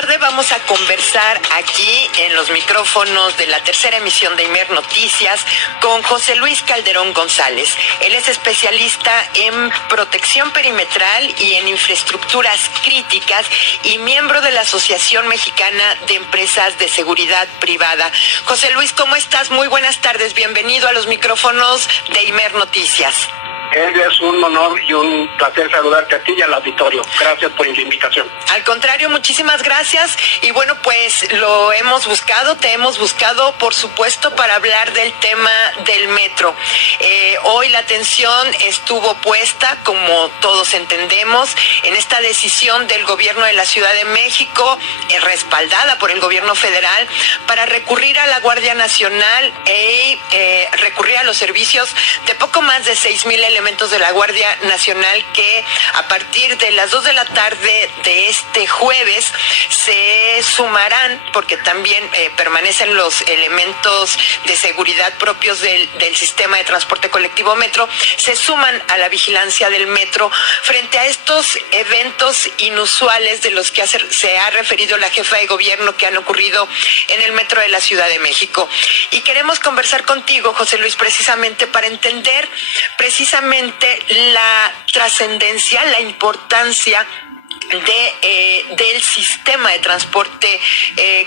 tarde vamos a conversar aquí en los micrófonos de la tercera emisión de Imer Noticias con José Luis Calderón González. Él es especialista en protección perimetral y en infraestructuras críticas y miembro de la Asociación Mexicana de Empresas de Seguridad Privada. José Luis, ¿cómo estás? Muy buenas tardes. Bienvenido a los micrófonos de Imer Noticias. Es un honor y un placer saludarte a ti y al auditorio. Gracias por la invitación. Al contrario, muchísimas gracias. Y bueno, pues te hemos buscado, por supuesto, para hablar del tema del metro. Hoy la atención estuvo puesta, como todos entendemos, en esta decisión del gobierno de la Ciudad de México, respaldada por el gobierno federal, para recurrir a la Guardia Nacional recurrir a los servicios de poco más de 6,000 elementos de la Guardia Nacional que a partir de las 2 de la tarde de este jueves se sumarán, porque también permanecen los elementos de seguridad propios del sistema de transporte colectivo metro, se suman a la vigilancia del metro frente a estos eventos inusuales de los que se ha referido la jefa de gobierno que han ocurrido en el metro de la Ciudad de México. Y queremos conversar contigo, José Luis, precisamente para entender la trascendencia, la importancia del sistema de transporte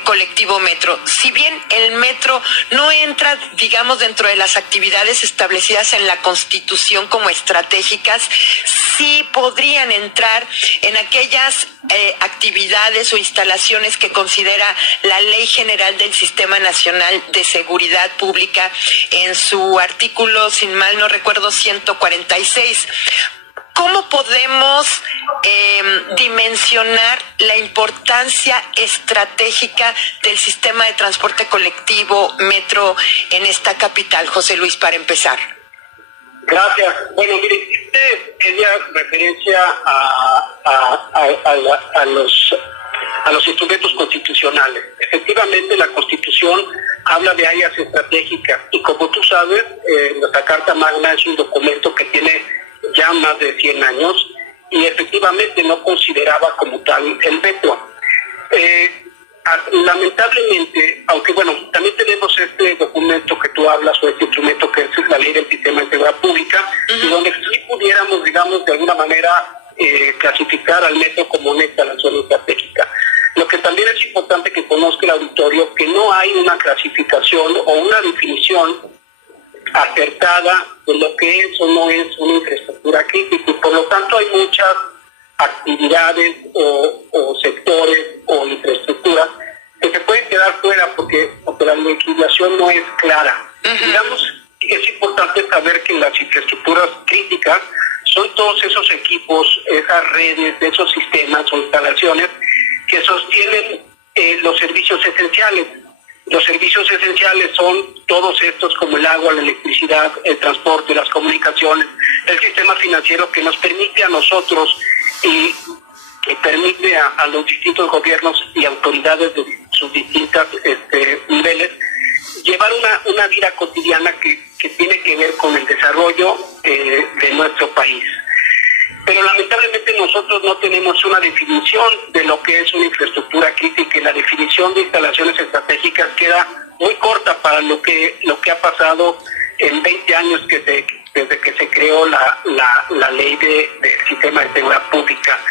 colectivo metro. Si bien el metro no entra, digamos, dentro de las actividades establecidas en la Constitución como estratégicas, sí podrían entrar en aquellas actividades o instalaciones que considera la Ley General del Sistema Nacional de Seguridad Pública en su artículo, sin mal no recuerdo, 146. ¿Cómo podemos dimensionar la importancia estratégica del sistema de transporte colectivo metro en esta capital, José Luis, para empezar? Gracias. Bueno, mire, ella referencia a los instrumentos constitucionales. Efectivamente, la Constitución habla de áreas estratégicas y, como tú sabes, nuestra Carta Magna es un documento que tiene ya más de 100 años y efectivamente no consideraba como tal el metro. Lamentablemente, aunque bueno, también tenemos este documento que tú hablas o este instrumento que es la Ley del Sistema de Seguridad Pública, y donde sí pudiéramos, digamos, de alguna manera clasificar al metro como una instalación estratégica. Lo que también es importante que conozca el auditorio que no hay una clasificación o una definición acertada de lo que es o no es una infraestructura crítica, y por lo tanto hay muchas actividades o sectores o infraestructuras que se pueden quedar fuera porque la legislación no es clara. Digamos, es importante saber que las infraestructuras críticas son todos esos equipos, esas redes, esos sistemas o instalaciones que sostienen los servicios esenciales. Los servicios esenciales son todos estos como el agua, la electricidad, el transporte, las comunicaciones, el sistema financiero que nos permite a nosotros y que permite a los distintos gobiernos y autoridades de sus distintos niveles llevar una vida cotidiana que tiene que ver con el desarrollo de nuestro país. Pero lamentablemente nosotros no tenemos una definición de lo que es una infraestructura crítica y la definición de instalaciones estratégicas queda muy corta para lo que ha pasado en 20 años desde que se creó la ley del sistema de seguridad pública,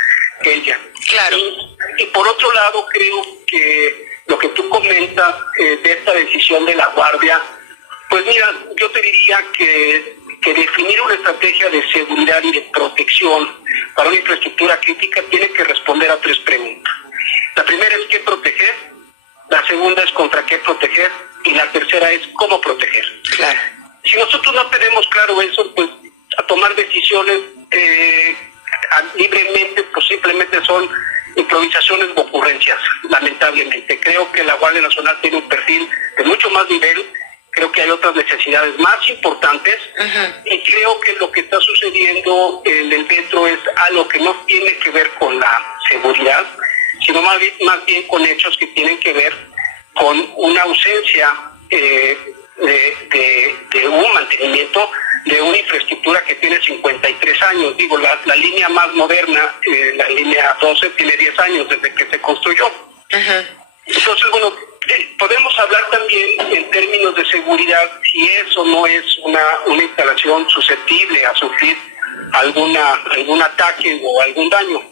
ella. Claro. Y por otro lado, creo que lo que tú comentas de esta decisión de la Guardia, pues mira, yo te diría que definir una estrategia de seguridad y de protección para una infraestructura crítica tiene que responder a 3 preguntas. La primera es qué proteger, la segunda es contra qué proteger y la tercera es cómo proteger. Claro. Si nosotros no tenemos claro eso, pues a tomar decisiones libremente, pues simplemente son improvisaciones o ocurrencias, lamentablemente. Creo que la Guardia Nacional tiene un perfil de mucho más nivel. Creo que hay otras necesidades más importantes y creo que lo que está sucediendo en el metro es algo que no tiene que ver con la seguridad, sino más bien con hechos que tienen que ver con una ausencia de un mantenimiento de una infraestructura que tiene 53 años. Digo, la línea más moderna, la línea 12, tiene 10 años desde que se construyó. Entonces, bueno, podemos hablar también en términos de seguridad si es o no es una instalación susceptible a sufrir algún ataque o algún daño.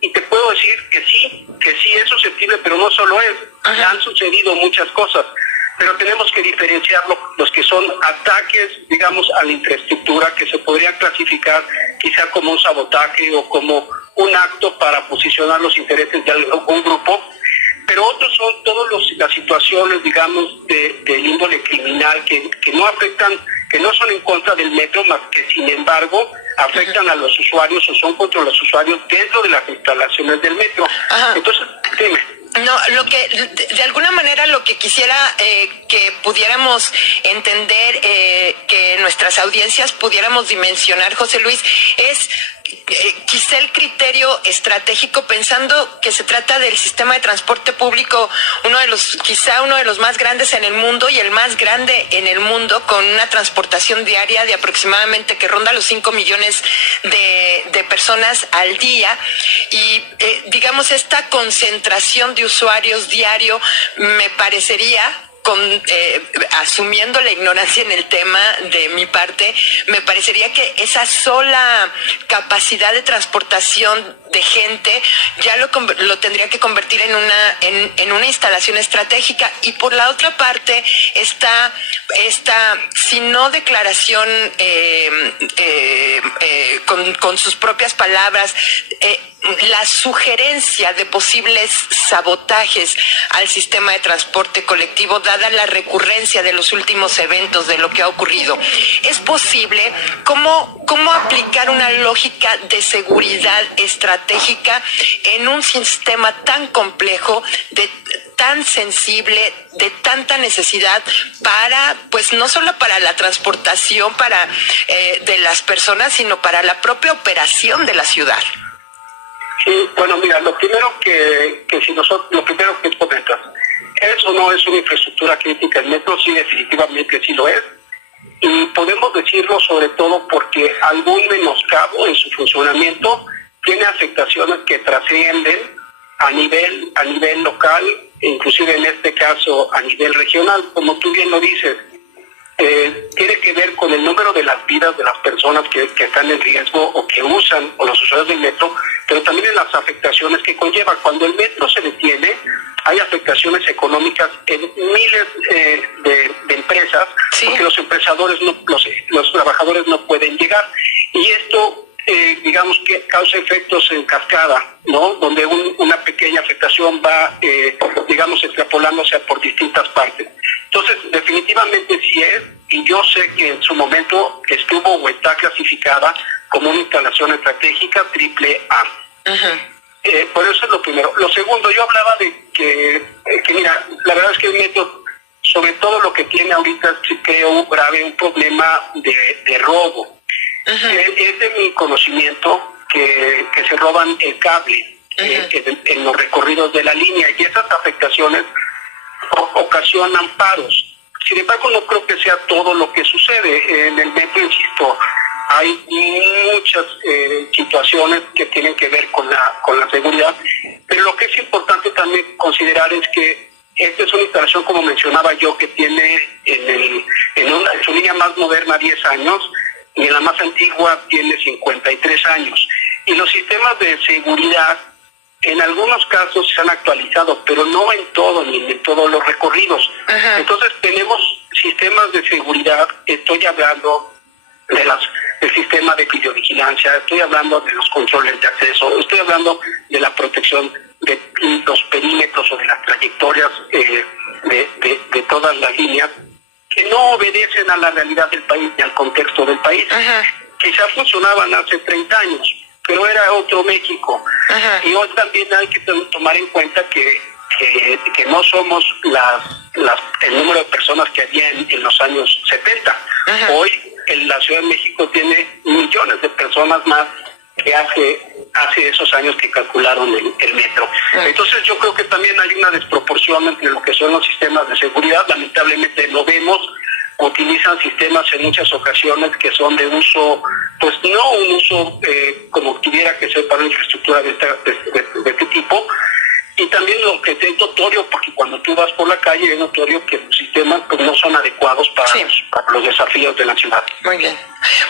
Y te puedo decir que sí es susceptible, pero no solo es. Ya han sucedido muchas cosas, pero tenemos que diferenciar los que son ataques, digamos, a la infraestructura, que se podría clasificar quizá como un sabotaje o como un acto para posicionar los intereses de algún grupo, pero otros son todas las situaciones, digamos, de índole criminal que no afectan, que no son en contra del metro, más que sin embargo afectan a los usuarios o son contra los usuarios dentro de las instalaciones del metro. Entonces, dime. No, de alguna manera lo que quisiera que pudiéramos entender, que nuestras audiencias pudiéramos dimensionar, José Luis, es quizá el estratégico, pensando que se trata del sistema de transporte público, quizá uno de los más grandes en el mundo y el más grande en el mundo, con una transportación diaria de aproximadamente que ronda los 5 millones de personas al día, y digamos esta concentración de usuarios diario me parecería, asumiendo la ignorancia en el tema de mi parte, me parecería que esa sola capacidad de transportación de gente ya lo tendría que convertir en una instalación estratégica. Y por la otra parte esta si no declaración con sus propias palabras, la sugerencia de posibles sabotajes al sistema de transporte colectivo, dada la recurrencia de los últimos eventos, de lo que ha ocurrido. ¿Es posible? ¿Cómo aplicar una lógica de seguridad estratégica en un sistema tan complejo, tan sensible, de tanta necesidad para, pues no solo para la transportación de las personas, sino para la propia operación de la ciudad? Sí, bueno, mira, lo primero que comentas, eso no es una infraestructura crítica. El metro sí, definitivamente sí lo es, y podemos decirlo sobre todo porque algún menoscabo en su funcionamiento tiene afectaciones que trascienden a nivel local, inclusive en este caso a nivel regional, como tú bien lo dices. Tiene que ver con el número de las vidas de las personas que están en riesgo o que usan, o los usuarios del metro, pero también en las afectaciones que conlleva. Cuando el metro se detiene, hay afectaciones económicas en miles de empresas, ¿sí? Porque los empresarios, los trabajadores no pueden llegar. Y esto, digamos que causa efectos en cascada, ¿no? Donde una pequeña afectación va, digamos, extrapolándose por distintas partes. Entonces, definitivamente sí es, y yo sé que en su momento estuvo o está clasificada como una instalación estratégica AAA. Por eso es lo primero. Lo segundo, yo hablaba de que mira, la verdad es que el metro, sobre todo lo que tiene ahorita, creo grave, un problema de robo. Es de mi conocimiento que se roban el cable en los recorridos de la línea, y esas afectaciones ocasionan paros. Sin embargo, no creo que sea todo lo que sucede en el metro. Insisto, hay muchas situaciones que tienen que ver con la seguridad, pero lo que es importante también considerar es que esta es una instalación, como mencionaba yo, que tiene en su línea más moderna 10 años, y en la más antigua tiene 53 años. Y los sistemas de seguridad en algunos casos se han actualizado, pero no en todo, ni en todos los recorridos. Entonces tenemos sistemas de seguridad, estoy hablando del sistema de videovigilancia, estoy hablando de los controles de acceso, estoy hablando de la protección de los perímetros o de las trayectorias de todas las líneas, que no obedecen a la realidad del país ni al contexto del país. Quizás funcionaban hace 30 años, pero era otro México. Y hoy también hay que tomar en cuenta que no somos el número de personas que había en los años 70. Hoy en la Ciudad de México tiene millones de personas más que hace esos años que calcularon el metro. Entonces yo creo que también hay una desproporción entre lo que son los sistemas de seguridad. Lamentablemente lo vemos, utilizan sistemas en muchas ocasiones que son de uso, pues no un uso como tuviera que ser para una infraestructura de este tipo, y también lo que es notorio, porque cuando tú vas por la calle es notorio que los sistemas pues no son adecuados para, sí, para los desafíos de la ciudad. Muy bien.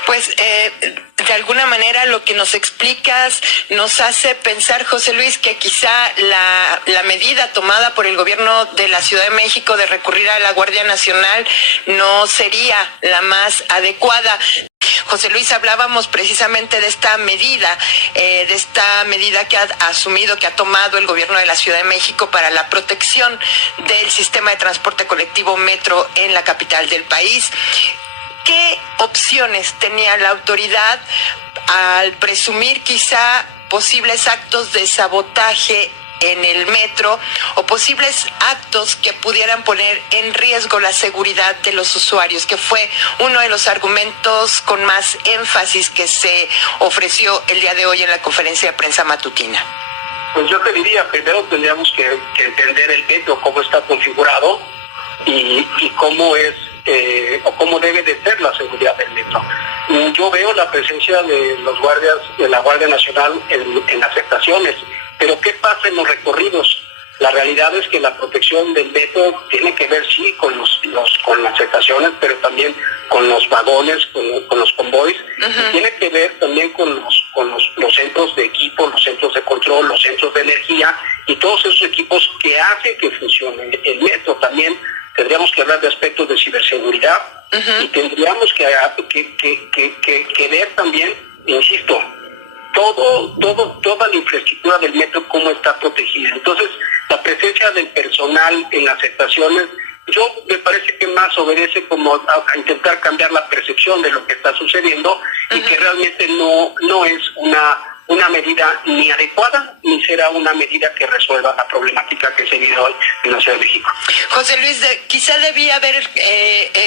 Pues de alguna manera lo que nos explicas nos hace pensar, José Luis, que quizá la medida tomada por el gobierno de la Ciudad de México de recurrir a la Guardia Nacional no sería la más adecuada. José Luis, hablábamos precisamente de esta medida que ha asumido, que ha tomado el gobierno de la Ciudad de México para la protección del sistema de transporte colectivo metro en la capital del país. ¿Qué opciones tenía la autoridad al presumir quizá posibles actos de sabotaje en el metro o posibles actos que pudieran poner en riesgo la seguridad de los usuarios, que fue uno de los argumentos con más énfasis que se ofreció el día de hoy en la conferencia de prensa matutina? Pues yo te diría, primero tendríamos que entender el metro, cómo está configurado y cómo es o cómo debe de ser la seguridad del metro. Yo veo la presencia de los guardias de la Guardia Nacional en las estaciones, pero ¿qué pasa en los recorridos? La realidad es que la protección del metro tiene que ver, sí, con las estaciones, pero también con los vagones, con los convoys, y tiene que ver también con los centros de equipo, los centros de control, los centros de energía, y todos esos equipos que hacen que funcione el metro. También tendríamos que hablar de aspectos de ciberseguridad, y tendríamos que ver también, insisto, toda la infraestructura del metro, cómo está protegida. Entonces, la presencia del personal en las estaciones, me parece que más obedece como a intentar cambiar la percepción de lo que está sucediendo, y que realmente no es una medida ni adecuada, ni será una medida que resuelva la problemática que se vive hoy en la Ciudad de México. José Luis, quizá debía haber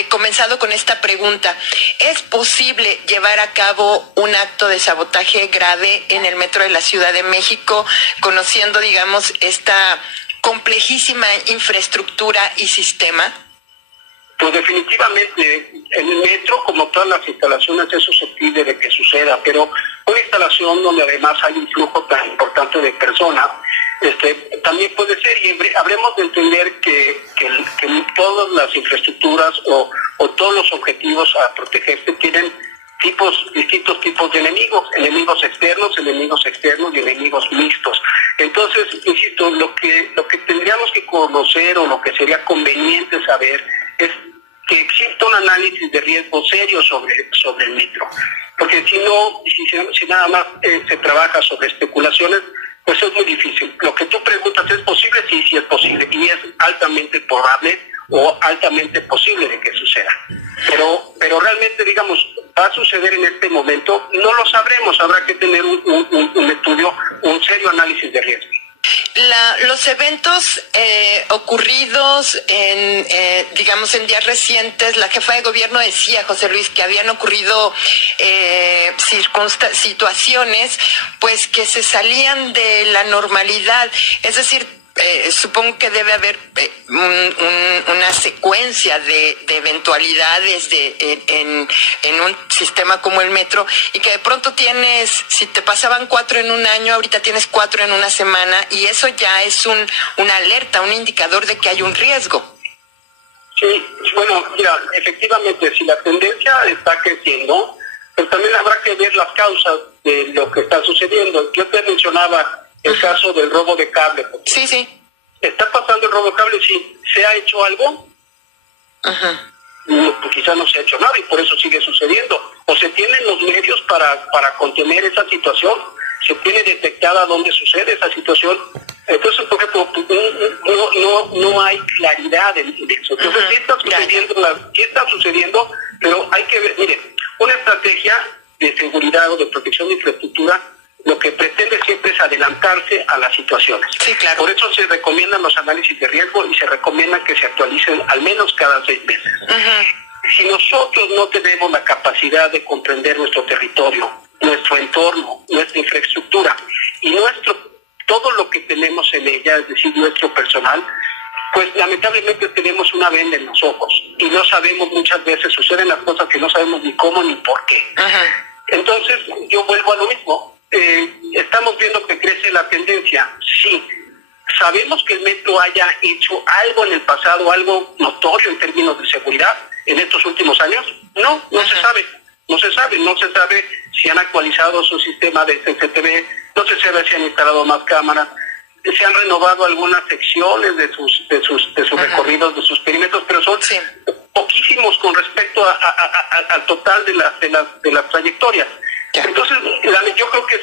comenzado con esta pregunta. ¿Es posible llevar a cabo un acto de sabotaje grave en el metro de la Ciudad de México, conociendo, digamos, esta complejísima infraestructura y sistema? Pues definitivamente el metro, como todas las instalaciones, es susceptible de que suceda, pero una instalación donde además hay un flujo tan importante de personas, también puede ser, y habremos de entender que todas las infraestructuras o todos los objetivos a protegerse tienen distintos tipos de enemigos externos y enemigos mixtos. Entonces, insisto, lo que tendríamos que conocer, o lo que sería conveniente saber, es que exista un análisis de riesgo serio sobre el metro. Porque si nada más se trabaja sobre especulaciones, pues es muy difícil. Lo que tú preguntas, ¿es posible? Sí, sí es posible, y es altamente probable o altamente posible de que suceda. Pero realmente, digamos, ¿va a suceder en este momento? No lo sabremos, habrá que tener un estudio, un serio análisis de riesgo. Los eventos ocurridos digamos, en días recientes, la jefa de gobierno decía, José Luis, que habían ocurrido situaciones pues que se salían de la normalidad, es decir, supongo que debe haber una secuencia de eventualidades en un sistema como el metro, y que de pronto si te pasaban 4 en un año, ahorita tienes 4 en una semana, y eso ya es una alerta, un indicador de que hay un riesgo. Sí, bueno, mira, efectivamente, si la tendencia está creciendo, pues también habrá que ver las causas de lo que está sucediendo. Yo te mencionaba el caso del robo de cable. Sí. ¿Está pasando el robo de cable? Sí. ¿Se ha hecho algo? No, pues quizás no se ha hecho nada y por eso sigue sucediendo. ¿O se tienen los medios para contener esa situación? ¿Se tiene detectada dónde sucede esa situación? Entonces, por ejemplo, no hay claridad en eso. Entonces, sí está sucediendo, pero hay que ver, mire, una estrategia de seguridad o de protección de infraestructura lo que pretende siempre es adelantarse a las situaciones. Sí, claro. Por eso se recomiendan los análisis de riesgo y se recomienda que se actualicen al menos cada 6 meses. Si nosotros no tenemos la capacidad de comprender nuestro territorio, nuestro entorno, nuestra infraestructura y todo lo que tenemos en ella, es decir, nuestro personal, pues lamentablemente tenemos una venda en los ojos y no sabemos, muchas veces suceden las cosas que no sabemos ni cómo ni por qué. Entonces yo vuelvo a lo mismo. Estamos viendo que crece la tendencia, sí, ¿Sabemos que el metro haya hecho algo en el pasado, algo notorio en términos de seguridad en estos últimos años? No, no se sabe. No se sabe si han actualizado su sistema de CCTV, no se sabe si han instalado más cámaras, se han renovado algunas secciones de sus recorridos, de sus perímetros, pero son poquísimos con respecto al total de las trayectorias. Ya. Entonces, yo creo que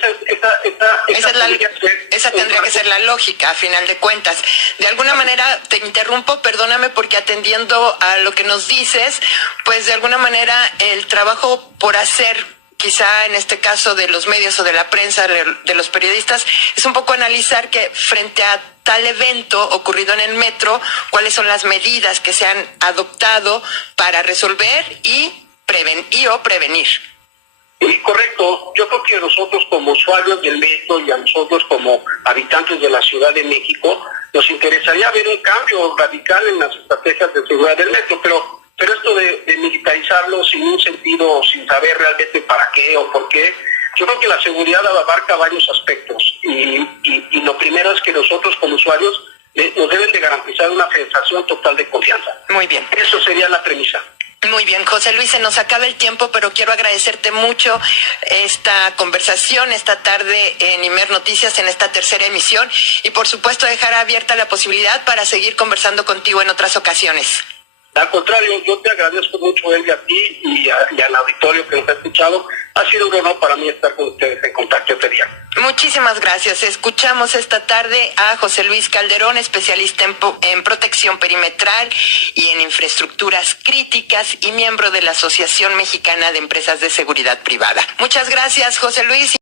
esa tendría que ser la lógica, a final de cuentas. De alguna manera, te interrumpo, perdóname, porque atendiendo a lo que nos dices, pues de alguna manera el trabajo por hacer, quizá en este caso de los medios o de la prensa, de los periodistas, es un poco analizar que frente a tal evento ocurrido en el metro, cuáles son las medidas que se han adoptado para resolver y prevenir. Sí, correcto. Yo creo que nosotros como usuarios del metro y a nosotros como habitantes de la Ciudad de México nos interesaría ver un cambio radical en las estrategias de seguridad del metro, pero esto de militarizarlo sin un sentido, sin saber realmente para qué o por qué, yo creo que la seguridad abarca varios aspectos y lo primero es que nosotros como usuarios nos deben de garantizar una sensación total de confianza. Muy bien. Eso sería la premisa. Muy bien, José Luis, se nos acaba el tiempo, pero quiero agradecerte mucho esta conversación esta tarde en Imer Noticias, en esta tercera emisión, y por supuesto dejar abierta la posibilidad para seguir conversando contigo en otras ocasiones. Al contrario, yo te agradezco mucho, Elvia, a ti y al auditorio que nos ha escuchado. Ha sido un honor para mí estar con ustedes en contacto este día. Muchísimas gracias. Escuchamos esta tarde a José Luis Calderón, especialista en protección perimetral y en infraestructuras críticas y miembro de la Asociación Mexicana de Empresas de Seguridad Privada. Muchas gracias, José Luis.